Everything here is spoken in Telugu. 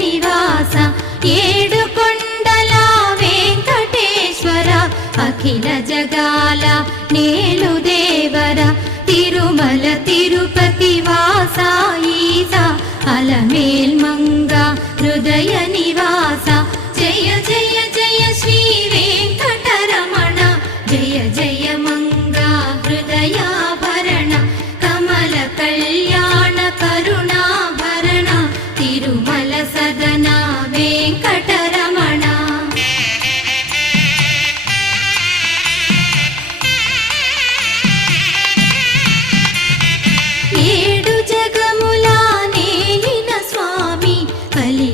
నివాస ఏడుకొండల వెంకటేశ్వర అఖిల జగాల నేలు దేవర తిరుమల తిరుపతి వాస ఈస అలమేల్ మంగ హృదయ నివాస జయ జయ జయ శ్రీ వెంకటరమణ జయ జయ మంగ హృదయాభరణ కమల కళ్యాణ కరుణాభరణ తిరుమల సదనా